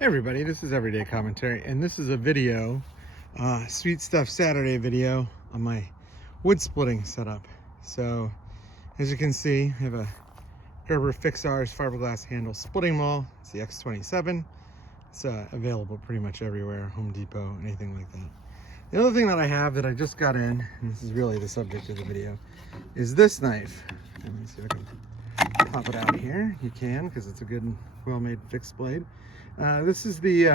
Hey everybody, this is Everyday Commentary, and this is a video, Sweet Stuff Saturday video on my wood splitting setup. So, as you can see, I have a Gerber Fixars fiberglass handle splitting maul. It's the X27. It's available pretty much everywhere, Home Depot, anything like that. The other thing that I have that I just got in, and this is really the subject of the video, is this knife. Let me see if I can pop it out here. You can, because it's a good, well-made fixed blade. This is the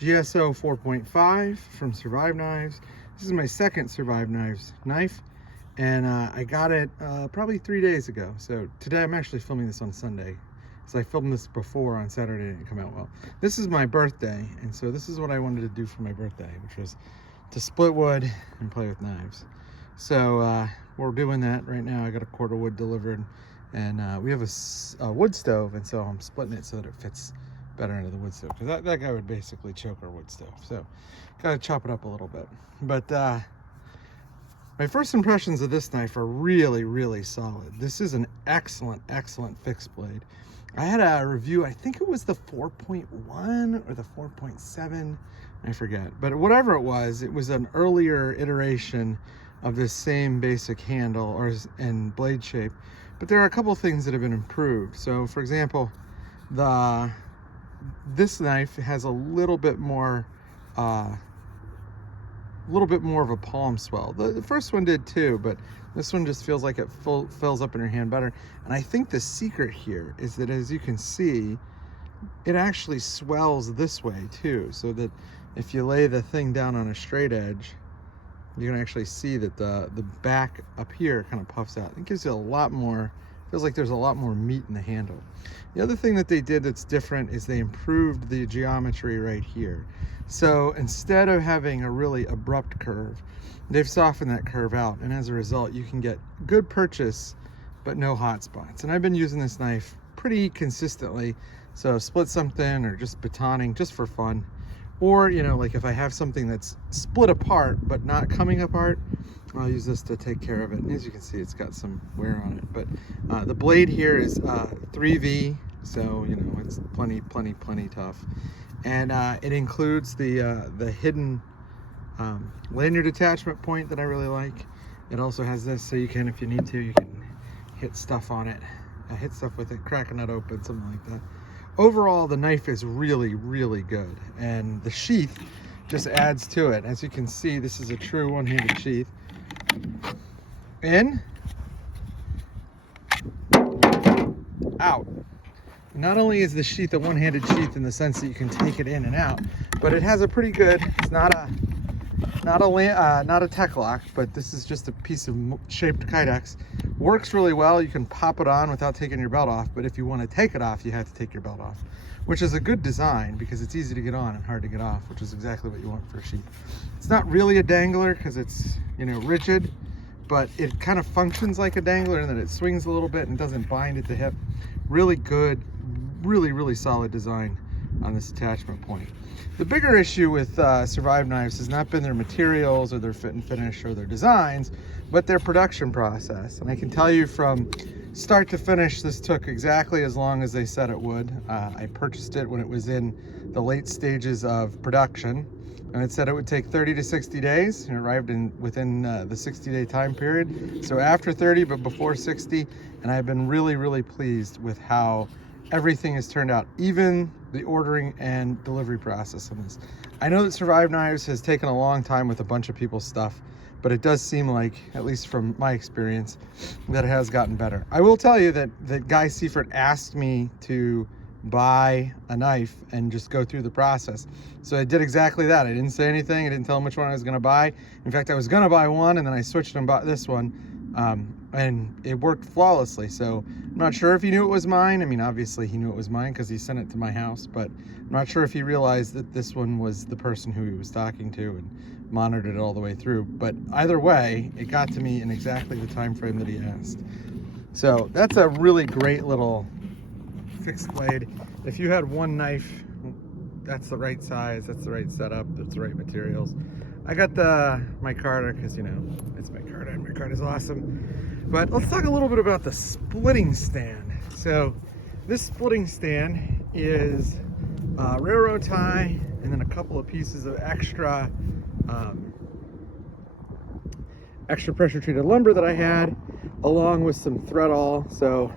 GSO 4.5 from Survive Knives. This is my second Survive Knives knife, and I got it probably 3 days ago. So today I'm actually filming this on Sunday. So I filmed this before on Saturday, and it didn't come out well. This is my birthday, and so this is what I wanted to do for my birthday, which was to split wood and play with knives. So we're doing that right now. I got a cord of wood delivered, and we have a wood stove, and so I'm splitting it so that it fits better into the wood stove, because that guy would basically choke our wood stove. So gotta chop it up a little bit. But my first impressions of this knife are really solid. This is an excellent fixed blade. I had a review, I think it was the 4.1 or the 4.7, I forget, but whatever it was an earlier iteration of this same basic handle and blade shape. But there are a couple things that have been improved. So for example, this knife has a little bit more of a palm swell. The first one did too, but this one just feels like it fills up in your hand better. And I think the secret here is that, as you can see, it actually swells this way too, so that if you lay the thing down on a straight edge, you can actually see that the back up here kind of puffs out. It gives you a lot more, feels like there's a lot more meat in the handle. The other thing that they did that's different is they improved the geometry right here. So instead of having a really abrupt curve, they've softened that curve out, and as a result you can get good purchase but no hot spots. And I've been using this knife pretty consistently, so split something or just batoning just for fun, or like if I have something that's split apart but not coming apart, I'll use this to take care of it. And as you can see, it's got some wear on it, but the blade here is 3V, so it's plenty tough. And it includes the hidden lanyard attachment point that I really like. It also has this, so you can, if you need to, you can hit stuff on it, hit stuff with it, crack a nut open, something like that. Overall, the knife is really good, and the sheath just adds to it. As you can see, this is a true one-handed sheath. In, out. Not only is the sheath a one-handed sheath in the sense that you can take it in and out, but it has a pretty good, it's not a tech lock, but this is just a piece of shaped kydex. Works really well. You can pop it on without taking your belt off, but if you want to take it off, you have to take your belt off, which is a good design because it's easy to get on and hard to get off, which is exactly what you want for a sheath. It's not really a dangler because it's rigid, but it kind of functions like a dangler in that it swings a little bit and doesn't bind at the hip. Really good, really solid design on this attachment point. The bigger issue with Survive Knives has not been their materials or their fit and finish or their designs, but their production process. And I can tell you from start to finish, this took exactly as long as they said it would. I purchased it when it was in the late stages of production, and it said it would take 30 to 60 days, and it arrived within the 60-day time period. So after 30, but before 60, and I've been really pleased with how everything has turned out, even the ordering and delivery process on this. I know that Survive Knives has taken a long time with a bunch of people's stuff, but it does seem like, at least from my experience, that it has gotten better. I will tell you that Guy Seifert asked me to buy a knife and just go through the process. So I did exactly that. I didn't say anything. I didn't tell him which one I was going to buy. In fact, I was going to buy one, and then I switched and bought this one. And it worked flawlessly. So I'm not sure if he knew it was mine. I mean, obviously he knew it was mine because he sent it to my house, but I'm not sure if he realized that this one was the person who he was talking to and monitored it all the way through. But either way, it got to me in exactly the time frame that he asked. So that's a really great little fixed blade. If you had one knife, that's the right size, that's the right setup, that's the right materials. I got the micarta because it's micarta and micarta is awesome. But let's talk a little bit about the splitting stand. So this splitting stand is railroad tie, and then a couple of pieces of extra pressure treated lumber that I had, along with some thread all. So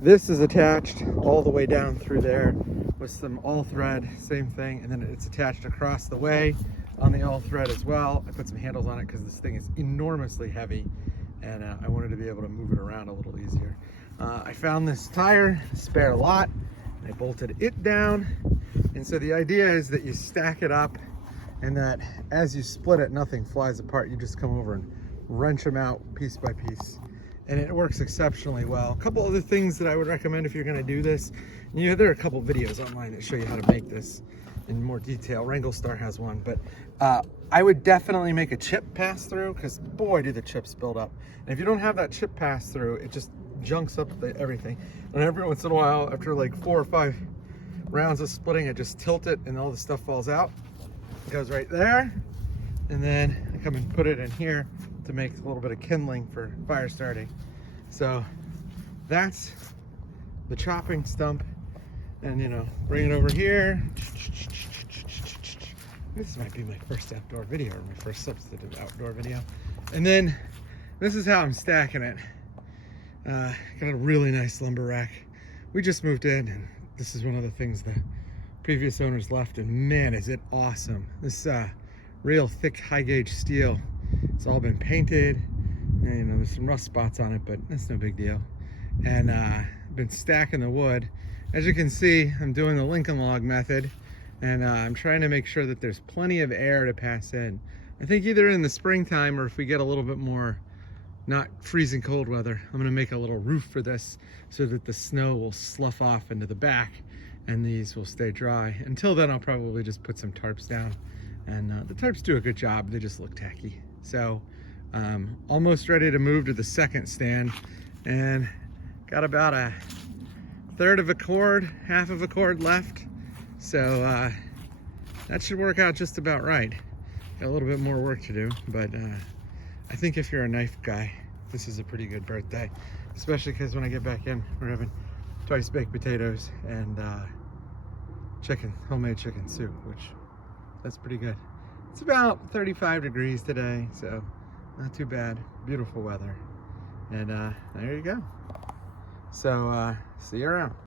this is attached all the way down through there with some all thread, same thing, and then it's attached across the way on the all thread as well. I put some handles on it because this thing is enormously heavy, and I wanted to be able to move it around a little easier. I found this tire, spare lot, and I bolted it down. And so the idea is that you stack it up, and that as you split it, nothing flies apart. You just come over and wrench them out piece by piece, and it works exceptionally well. A couple other things that I would recommend if you're going to do this, there are a couple videos online that show you how to make this in more detail. Wrangle Star has one, but I would definitely make a chip pass through, because boy, do the chips build up. And if you don't have that chip pass through, it just junks up everything. And every once in a while, after like 4 or 5 rounds of splitting, I just tilt it and all the stuff falls out. It goes right there, and then I come and put it in here to make a little bit of kindling for fire starting. So that's the chopping stump, and bring it over here. This might be my first outdoor video, or my first substantive outdoor video. And then this is how I'm stacking it. Got a really nice lumber rack. We just moved in, and this is one of the things the previous owners left, and man, is it awesome. This real thick high gauge steel. It's all been painted, and there's some rust spots on it, but that's no big deal. And been stacking the wood. As you can see, I'm doing the Lincoln log method, and I'm trying to make sure that there's plenty of air to pass in. I think either in the springtime, or if we get a little bit more not freezing cold weather, I'm gonna make a little roof for this so that the snow will slough off into the back and these will stay dry. Until then, I'll probably just put some tarps down, and the tarps do a good job. They just look tacky. So almost ready to move to the second stand, and got about a third of a cord, half of a cord left. So that should work out just about right. Got a little bit more work to do, but I think if you're a knife guy, this is a pretty good birthday, especially because when I get back in, we're having twice baked potatoes and homemade chicken soup, which that's pretty good. It's about 35 degrees today, so not too bad. Beautiful weather, and there you go. So see you around.